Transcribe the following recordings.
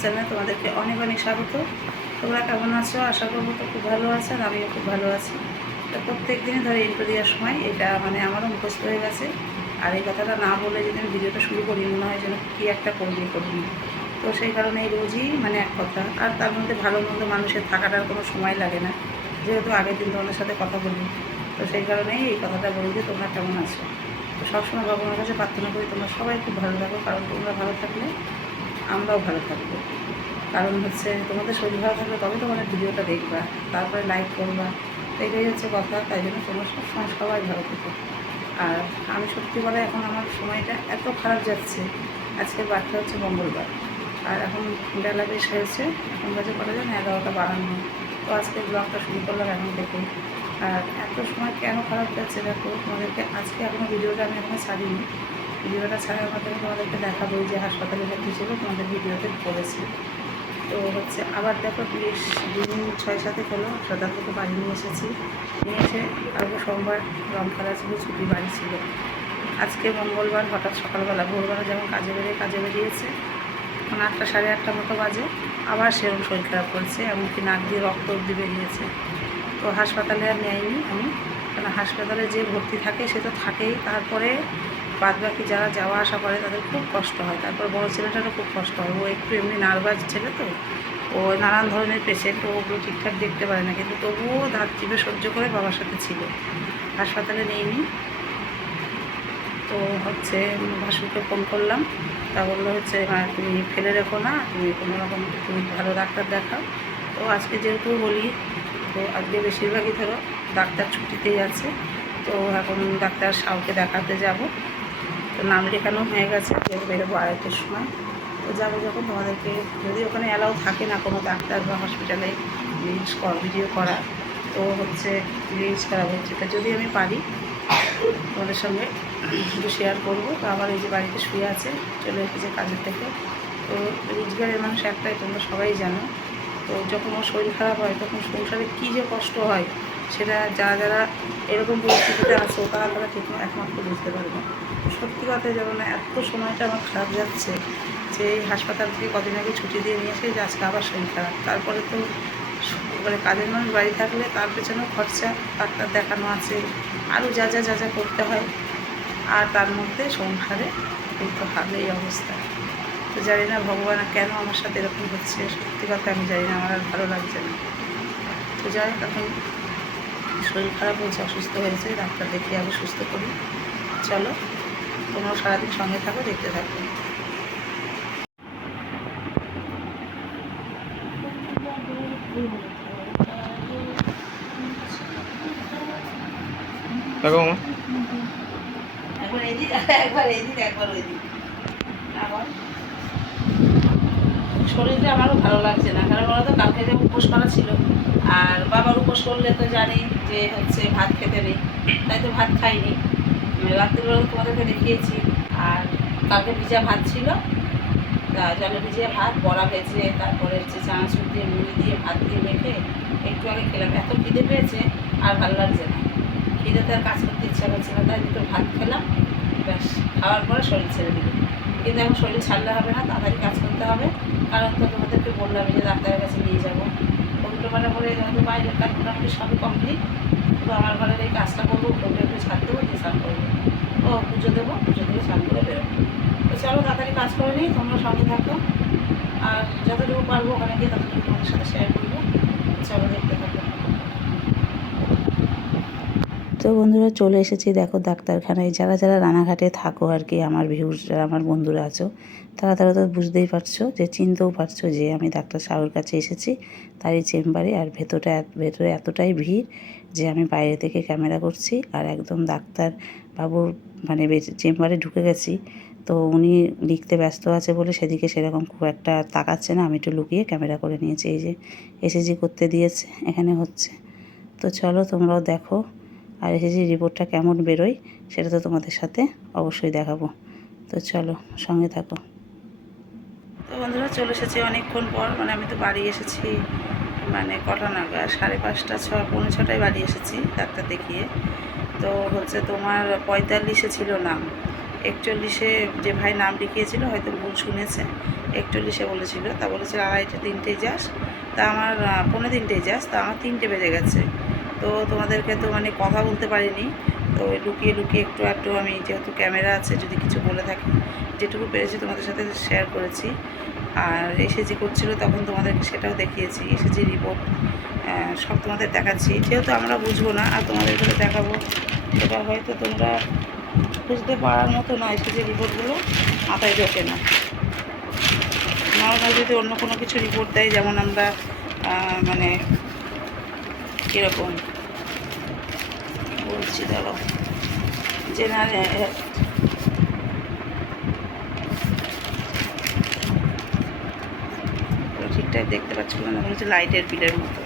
চ্যানেলে তোমাদেরকে অনেক অনেক স্বাগত। তোমরা কেমন আছো? আশা করব তো খুব ভালো আছে আর আমিও খুব ভালো আছি। তো প্রত্যেক দিনই ধরে ইন্টার দেওয়ার সময় এটা মানে আমারও মুখস্থ হয়ে গেছে। আর এই কথাটা না বলে যদি আমি ভিডিওটা শুরু করি, মনে হয় যেন কী একটা করবি করবি তো সেই কারণে রোজই মানে এক কথা। আর তার মধ্যে ভালো মন্দ মানুষের থাকাটার কোনো সময় লাগে না। যেহেতু আগের দিন তোমাদের সাথে কথা বলি তো সেই কারণেই এই কথাটা বলি যে তোমরা কেমন আছো? তো সবসময় ভগবানের কাছে প্রার্থনা করি তোমরা সবাই খুব ভালো থাকো, কারণ তোমরা ভালো থাকলে আমরাও ভালো থাকব। কারণ হচ্ছে তোমাদের শরীর ভালো থাকলে তবে তোমাদের ভিডিওটা দেখবা, তারপরে লাইক করবা। এটাই হচ্ছে কথা, তাই জন্য তোমরা সবসময় সবাই ভালো থেকো। আর আমি সত্যি বলে এখন আমার সময়টা এত খারাপ যাচ্ছে আজকের বারটা হচ্ছে মঙ্গলবার। আর এখন বেলা বেশ হয়েছে, এখন বাজে কটা যেন এগারোটা বাড়ানো। তো আজকে ব্লগটা শুরু করলাম এখন থেকে। আর এত সময় কেন খারাপ যাচ্ছে দেখো? তোমাদেরকে আজকে এখনও ভিডিওটা আমি এখনও ছাড়িনি। ভিডিওটা ছাড়ার মাধ্যমে তোমাদেরকে দেখাবো যে হাসপাতালে ভর্তি ছিল, তোমাদের ভিডিওতে বলেছি। তো হচ্ছে আবার দেখো বেশ দিন ছয় সাথে হলো সদার থেকে বাড়ি নিয়ে এসেছি। নিয়ে এসে কালকে সোমবার রং খেলা ছিল ছুটি বাড়ি ছিল। আজকে মঙ্গলবার হঠাৎ সকালবেলা, ভোরবেলা যেমন কাজে বেরিয়ে, কাজে বেরিয়েছে, এখন আটটা সাড়ে আটটা মতো বাজে। আবার সেরকম শরীর খারাপ করছে, এমনকি নাক দিয়ে রক্ত অব্দি বেরিয়েছে। তো হাসপাতালে আর নেয়নি আমি। কারণ হাসপাতালে যে ভর্তি থাকে সে তো থাকেই। তারপরে বাদ বাকি যারা যাওয়া আসা করে তাদের খুব কষ্ট হয়। তারপর বড় ছেলেটারও খুব কষ্ট হয়। ও একটু এমনি নার্ভাস ছেলে তো। ও নানান ধরনের পেশেন্ট ওগুলো ঠিকঠাক দেখতে পারে না। কিন্তু তবুও দাঁত চিপে সহ্য করে বাবার সাথে ছিল। হাসপাতালে নেইনি। তো হচ্ছে ভাসুরকে ফোন করলাম। তা বলল হচ্ছে "হ্যাঁ, তুমি ফেলে রেখো না। তুমি কোনো রকম তুমি ভালো ডাক্তার দেখাও। তো আজকে যেহেতু বলি তো আজকে বেশিরভাগই ধরো ডাক্তার ছুটিতেই আছে। তো এখন ডাক্তার সাউকে দেখাতে যাব। তো নাম লেখানো হয়ে গেছে বের বেরোবো আড়াইটের সময়। তো যাব যখন তোমাদেরকে, যদি ওখানে অ্যালাউ থাকে না কোনো ডাক্তার বা হসপিটালে রিলস কর ভিডিও করা, তো হচ্ছে রিলস করা হচ্ছে। তা যদি আমি পারি, তোমাদের সঙ্গে একটু শেয়ার করব। তো আমার এই যে বাড়িতে শুয়ে আছে, চলে এসেছে কাজের থেকে। তো রোজগারের মানুষ একটাই, তোমরা সবাই জানো। তো যখন ওর শরীর খারাপ হয়, তখন সংসারে কী যে কষ্ট হয়, সেটা যারা যারা এরকম পরিস্থিতিতে আছো তারা তারা ঠিক একমাত্র বুঝতে পারবে। সত্যি কথা যেমন এত সময়টা আমার খারাপ যাচ্ছে যে এই হাসপাতাল থেকে কদিন আগে ছুটি দিয়ে নিয়ে এসে যে আজকে আবার শরীর খারাপ। তারপরে তো মানে কাজের মানুষ বাড়ি থাকলে তার পেছনেও খরচা ডাক্তার দেখানো আছে। আরও যা যা যা যা করতে হয়। আর তার মধ্যে সংসারে এই তো এই অবস্থা। তো জানি না ভগবান কেন আমার সাথে এরকম হচ্ছে, সত্যি কথা আমি জানি না, আমার আর ভালো লাগছে না। তো যাই এখন শরীর খারাপ হয়েছে, অসুস্থ হয়েছে, ডাক্তার দেখিয়ে আগে সুস্থ করি। চলো। তোমরাও সারাদিন সঙ্গে থাকো দেখতে থাকো। দেখো একবার এদিক একবার এদিক একবার ওইদিক আবার? শরীরটা আমারও ভালো লাগছে না কারণ ওরা তো কালকে যে উপোস করা ছিল। আর বাবার উপোস করলে তো জানি যে হচ্ছে ভাত খেতে নেই তাই তো ভাত খাইনি। রাত্রিবেলা তোমাদেরকে দেখিয়েছি। আর কালকে ভিজা ভাত ছিল। তা জলে ভিজিয়ে ভাত, বড়া ভেজে, তারপরে হচ্ছে চানাচুর দিয়ে, মুড়ি দিয়ে, ভাত দিয়ে মেখে একটু আগে খেলাম। এত খিদে পেয়েছে, আর ভালো লাগছে না। খিদেতে আর কাজ করতে ইচ্ছা করছে না, তাই দুটো ভাত খেলাম। ব্যাস, খাওয়ার পরে শরীর ছেড়ে দিল কিন্তু এখন শরীর ছাড়লে হবে না, তাড়াতাড়ি কাজ করতে হবে। কারণ তো তোমাদেরকে বললাম যে ডাক্তারের কাছে নিয়ে যাব। উল্টো করে হয়তো বাইরের কাজ মোটামুটি সবই কমপ্লিট তো আমার ঘরের এই কাজটা করব, ওকে একটু ছাড় দেবো দিয়ে স্নান করব। ও, পুজো দেবো, পুজো দিয়ে স্নান করে বেরোবো। তো চলো, তাড়াতাড়ি কাজ করে নিই, তোমরা সঙ্গে থাকো। আর যতটুকু পারব ওখানে গিয়ে ততটুকু তোমাদের সাথে শেয়ার করব। চলো, দেখতে থাকো। তো বন্ধুরা চলে এসেছি। দেখো ডাক্তারখানায়। যারা যারা রানাঘাটে থাকো আর কি, আমার ভিউজ যারা আমার বন্ধুরা আছো, তারা তারা তো বুঝতেই পারছ যে, চিনতেও পারছ যে, আমি ডাক্তার সাহুর কাছে এসেছি। তারই চেম্বারে আর ভেতরটা ভেতরে এতটাই ভিড় যে, আমি বাইরে থেকে ক্যামেরা করছি আর একদম ডাক্তার বাবুর মানে চেম্বারে ঢুকে গেছি। তো উনি লিখতে ব্যস্ত আছে বলে সেদিকে সেরকম খুব একটা তাকাচ্ছে না। আমি একটু লুকিয়ে ক্যামেরা করে নিয়েছি। এই যে এসএসজি করতে দিয়েছে, এখানে হচ্ছে। তো চলো তোমরাও দেখো। আর এসএসজি রিপোর্টটা কেমন বেরোয়, সেটা তো তোমাদের সাথে অবশ্যই দেখাবো। তো চলো, সঙ্গে থাকো। তো বন্ধুরা, চলে এসেছি অনেকক্ষণ পর। মানে আমি তো বাড়ি এসেছি মানে কটা নাগাদ? সাড়ে পাঁচটা, ছ, পৌনে ছটায় বাড়ি এসেছি ডাক্তার দেখিয়ে। তো হচ্ছে তোমার পঁয়তাল্লিশে ছিল নাম। একচল্লিশে যে ভাই নাম লিখিয়েছিল, হয়তো ভুল শুনেছে। একচল্লিশে বলেছিল। তা বলেছিল আড়াইটে তিনটেই যাস। তা আমার পনেরো পৌনে তিনটেই যাস। তা আমার তিনটে বেজে গেছে। তো তোমাদেরকে তো মানে কথা বলতে পারিনি। তো লুকিয়ে লুকিয়ে একটু একটু আমি যেহেতু ক্যামেরা আছে, যদি কিছু বলে থাকি, যেটুকু পেরেছি তোমাদের সাথে শেয়ার করেছি। আর এসএজি করছিল তখন তোমাদেরকে সেটাও দেখিয়েছি এসএজি রিপোর্ট সব তোমাদের দেখাচ্ছি। যেহেতু আমরা বুঝব না, আর তোমাদের করে দেখাবো সেটা হয়তো তোমরা বুঝতে পারার মতো না এসএজি রিপোর্টগুলো মাথায় ঢোকে না। নর্মাল যদি অন্য কোনো কিছু রিপোর্ট দেয়, যেমন আমরা মানে কীরকম? বলছি ধরো জেনারেল ঠিকঠাক দেখতে পাচ্ছি না মনে হচ্ছে লাইটের বিলের মতো।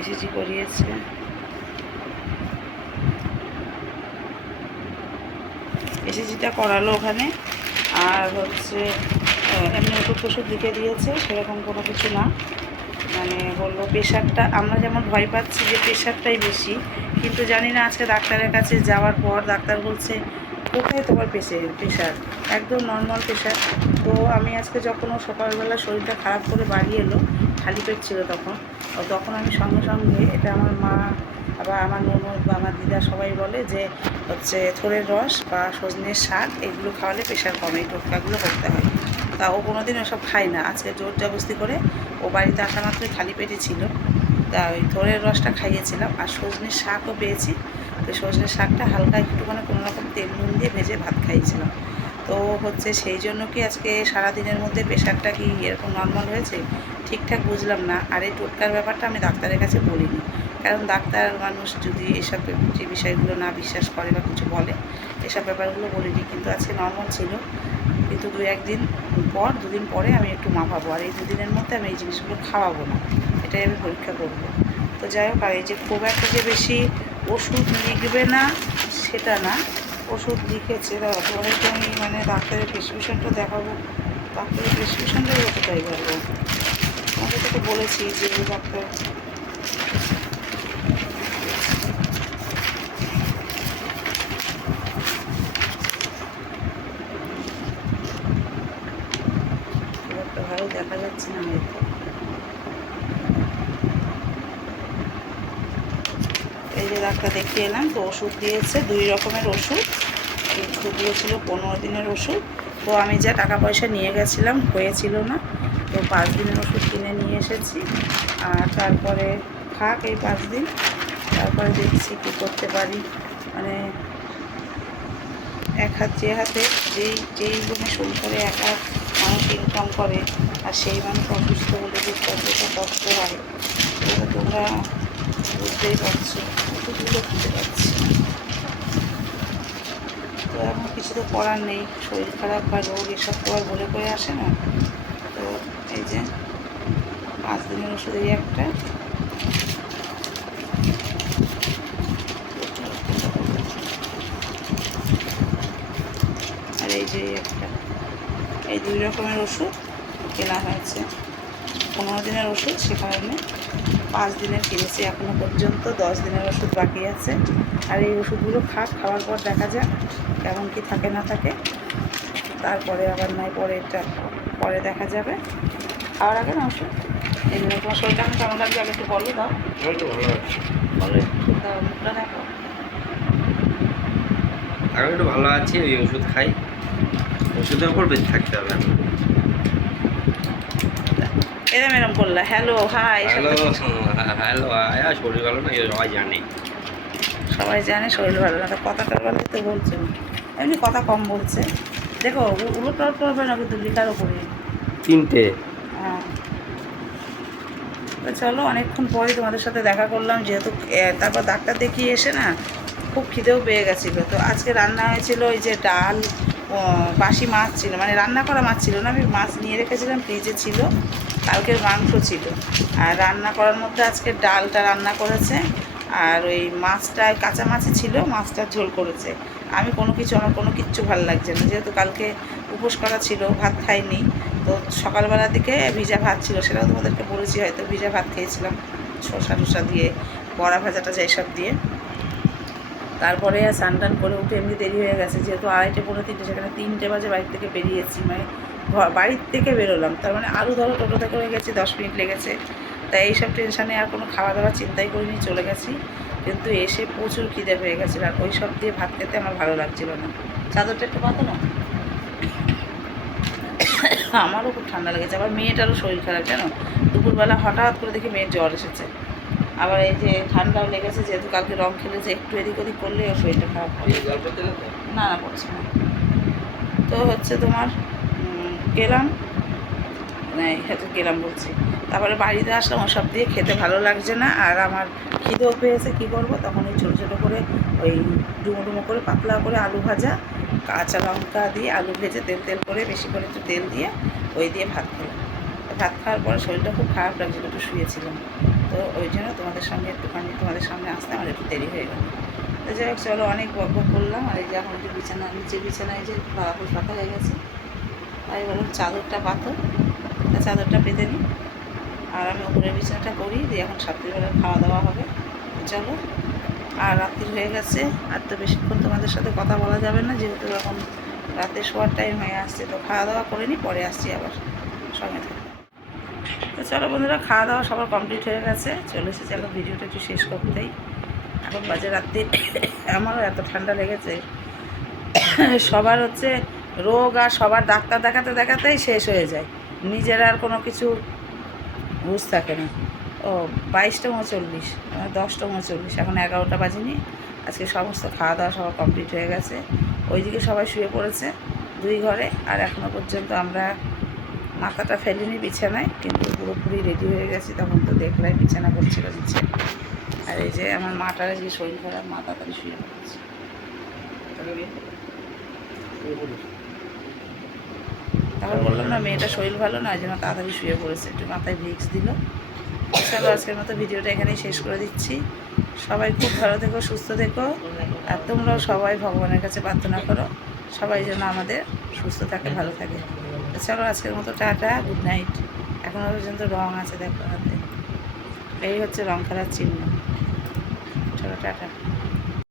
এসেছি করিয়েছে। এসেছিটা করালো ওখানে। আর হচ্ছে এমনি ওষুধ লিখে দিয়েছে, সেরকম কোনো কিছু না। মানে বলল প্রেশারটা, আমরা যেমন ভয় পাচ্ছি যে প্রেশারটাই বেশি, কিন্তু জানি না আজকে ডাক্তারের কাছে যাওয়ার পর ডাক্তার বলছে, কোথায় তোমার প্রেশার প্রেশার একদম নর্মাল প্রেশার তো আমি আজকে যখন ও সকালবেলা শরীরটা খারাপ করে বাড়ি এলো, খালি পেট ছিল তখন তখন আমি সঙ্গে সঙ্গে এটা আমার মা বা আমার ননদ বা আমার দিদা সবাই বলে যে, হচ্ছে থোড়ের রস বা সজনের শাক, এগুলো খাওয়ালে প্রেশার কমে টোটকাগুলো করতে হয়। তা ও কোনোদিন ওসব খায় না। আজকে জোর জবস্তি করে ও বাড়িতে আসা মাত্রই খালি পেটে ছিল। তা ওই থোড়ের রসটা খাইয়েছিলাম আর সজনের শাকও পেয়েছি। তো সজনের শাকটা হালকা একটুখানি কোনো রকম তেল নুন দিয়ে ভেজে ভাত খাইয়েছিলাম। তো হচ্ছে সেই জন্য কি আজকে সারা দিনের মধ্যে প্রেশারটা কি এরকম নর্মাল হয়েছে? ঠিকঠাক বুঝলাম না। আর এই টোটকার ব্যাপারটা আমি ডাক্তারের কাছে বলিনি। কারণ ডাক্তার মানুষ যদি এসব যে বিষয়গুলো না বিশ্বাস করে বা কিছু বলে, এসব ব্যাপারগুলো বলিনি। কিন্তু আজকে নর্মাল ছিল। কিন্তু দু একদিন পর, দুদিন পরে আমি একটু মাপাবো আর এই দুদিনের মধ্যে আমি এই জিনিসগুলো খাওয়াবো না। এটাই আমি পরীক্ষা করব। তো যাই হোক, আর এই যে খুব একটা যে বেশি ওষুধ লিখবে না, সেটা না। ওষুধ লিখেছে তোমাদেরকে আমি মানে ডাক্তারের প্রেসক্রিপশনটা দেখাবো। ডাক্তারের প্রেসক্রিপশনটাই যতটাই পারব তোমাদেরকে তো বলেছি যে ডাক্তার খুব একটা ভালো দেখা যাচ্ছে না হয়তো এই যে এলাম, তো ওষুধ দিয়েছে, দুই রকমের ওষুধ। ওষুধ দিয়েছিল পনেরো দিনের ওষুধ। তো আমি যা টাকা পয়সা নিয়ে গেছিলাম, হয়েছিল না। তো পাঁচ দিনের ওষুধ কিনে নিয়ে এসেছি। আর তারপরে থাক এই পাঁচ দিন। তারপরে দেখছি কী করতে পারি। মানে এক হাত যে হাতে, যেই যেই মানে সংসারে এক হাত মানুষ ইনকাম করে, আর সেই মানুষ অসুস্থ হলে যে কতটা কষ্ট হয় তোমরা বুঝতেই পারছ। তো এখন কিছু তো করার নেই, শরীর খারাপ বা রোগ এসব তো আর বলে করে আসে না। তো এই যে, পাঁচ দিনের ওষুধ এই একটা। আর এই যে একটা। এই দুই রকমের ওষুধ কেনা হয়েছে। পনেরো দিনের ওষুধ সে কারণে। পাঁচ দিনের কিনেছি এখনও পর্যন্ত দশ দিনের ওষুধ বাকি আছে। আর এই ওষুধগুলো খাক খাওয়ার পর দেখা যাক কেমন কি থাকে না থাকে। তারপরে আবার নয় পরে এটা পরে দেখা যাবে। খাওয়ার আগে না ওষুধ? এই জন্য তোমার শরীরটা এখন কেমন লাগছে? আগে একটু বলো দাও। বলো দাও মুখটা দেখো। এখন একটু ভালো আছি ওই ওষুধ খাই। ওষুধের উপর বেঁচে থাকতে হবে এখন। এরম এরম করলা হ্যালো হাই হ্যালো হ্যালো আয়া শরীর ভালো না? সবাই জানে। সবাই জানে শরীর ভালো না তো কথাটা বলে তো বলছে এমনি কথা কম বলছে। দেখো উলট পালট করবে না কিন্তু লিখার উপরে। তিনটে। হ্যাঁ। তো চলো অনেকক্ষণ পরে তোমাদের সাথে দেখা করলাম যেহেতু তারপর ডাক্তার দেখিয়ে এসে না খুব খিদেও পেয়ে গেছিল। তো আজকে রান্না হয়েছিল ওই যে ডাল বাসি মাছ ছিল মানে রান্না করা মাছ ছিল না, আমি মাছ নিয়ে রেখেছিলাম, ফ্রিজে ছিল, কালকের মাংস ছিল। আর রান্না করার মধ্যে আজকে ডালটা রান্না করেছে, আর ওই মাছটা কাঁচা মাছই ছিল, মাছটা ঝোল করেছে। আমি কোনো কিছু, আমার কোনো কিচ্ছু ভালো লাগছে না, যেহেতু কালকে উপোস করা ছিল, ভাত খাইনি, তো সকালবেলা থেকে ভিজা ভাত ছিল, সেটাও তোমাদেরকে বলেছি, হয়তো ভিজা ভাত খেয়েছিলাম, শসা টসা দিয়ে, বড়া ভাজা টাজা এসব দিয়ে। তারপরে আর স্নান টান করে উঠে এমনি দেরি হয়ে গেছে, যেহেতু আড়াইটে পনেরো তিনটে, সেখানে তিনটে বাজে বাড়ি থেকে বেরিয়েছি মানে বাড়ির থেকে বেরোলাম। তার মানে আরও ধরো টোটোতে করে গেছি, দশ মিনিট লেগেছে। তাই এইসব টেনশানে আর কোনো খাওয়া দাওয়া চিন্তাই করিনি, চলে গেছি। কিন্তু এসে প্রচুর খিদে হয়ে গেছিল আর ওই সব দিয়ে ভাত খেতে আমার ভালো লাগছিল না। চাদরটা একটু পাতো না? আমারও খুব ঠান্ডা লেগেছে, আবার মেয়েটারও শরীর খারাপ, জানো? দুপুরবেলা হঠাৎ করে দেখি মেয়ের জ্বর এসেছে। আবার এই যে ঠান্ডাও লেগেছে যেহেতু কালকে রং খেলেছে একটু এদিক ওদিক করলে ওর শরীরটা খারাপ হয় না না পড়ছে না। তো হচ্ছে তোমার গেলাম। হয়তো গেলাম বলছি। তারপরে বাড়িতে আসলাম ওসব দিয়ে খেতে ভালো লাগছে না আর আমার খিদেও পেয়েছে কী করব? তখন ওই ছোটো ছোটো করে ওই ডুমো ডুমো করে পাতলা করে আলু ভাজা কাঁচা লঙ্কা দিয়ে আলু ভেজে তেল তেল করে বেশি করে একটু তেল দিয়ে ওই দিয়ে ভাত খেলাম। ভাত খাওয়ার পরে শরীরটা খুব খারাপ লাগছিল একটু শুয়েছিলাম। তো ওই জন্য তোমাদের সঙ্গে একটুখানি তোমাদের সামনে আসতে আমার একটু দেরি হয়ে গেল। তো যাই হোক, চলো অনেক বক করলাম। আর এই যে এখন একটু বিছানা, নিচে বিছানায় যে বাবা পাতা হয়ে গেছে, তাই বললাম চাদরটা পাতো তা চাদরটা পেতে নিই। আর আমি উপরের বিছানাটা করি, দিয়ে এখন রাত্রিবেলা খাওয়া দাওয়া হবে। চলো, আর রাত্রি হয়ে গেছে, আর তো বেশিক্ষণ তোমাদের সাথে কথা বলা যাবে না, যেহেতু এখন রাতে শোয়ার টাইম হয়ে আসছে, তো খাওয়া দাওয়া করে নিই, পরে আসছি আবার সঙ্গে তো চলো বন্ধুরা, খাওয়া দাওয়া সবার কমপ্লিট হয়ে গেছে। চলে এসেছি ভিডিওটা একটু শেষ করতেই এখন বাজে রাত্রি। আমারও এত ঠান্ডা লেগেছে। সবার হচ্ছে রোগ আর সবার ডাক্তার দেখাতে দেখাতেই শেষ হয়ে যায়। নিজের আর কোনো কিছু বুঝ থাকে না। ও, বাইশটা উনচল্লিশ দশটা উনচল্লিশ, এখন এগারোটা বাজেনি। আজকে সমস্ত খাওয়া দাওয়া সবার কমপ্লিট হয়ে গেছে। ওইদিকে সবাই শুয়ে পড়েছে দুই ঘরে, আর এখনও পর্যন্ত আমরা মাথাটা ফেলিনি বিছানায়, কিন্তু পুরোপুরি রেডি হয়ে গেছি, তখন তো দেখলাই বিছানা করছিল নিচে। আর এই যে আমার মাটার যে শরীর খারাপ, মা তাড়াতাড়ি শুয়ে পড়েছে। তারপর বললাম না, মেয়েটা শরীর ভালো না, ওই জন্য তাড়াতাড়ি শুয়ে পড়েছে, একটু মাথায় ভিক্স দিল। চলো, আজকের মতো ভিডিওটা এখানেই শেষ করে দিচ্ছি। সবাই খুব ভালো থেকো, সুস্থ থেকো, আর তোমরাও সবাই ভগবানের কাছে প্রার্থনা করো। সবাই যেন আমাদের সুস্থ থাকে, ভালো থাকে। তো চলো আজকের মতো টাটা গুড নাইট এখনও পর্যন্ত রং আছে দেখো হাতে। এই হচ্ছে রং খেলার চিহ্ন। চলো, টাটা।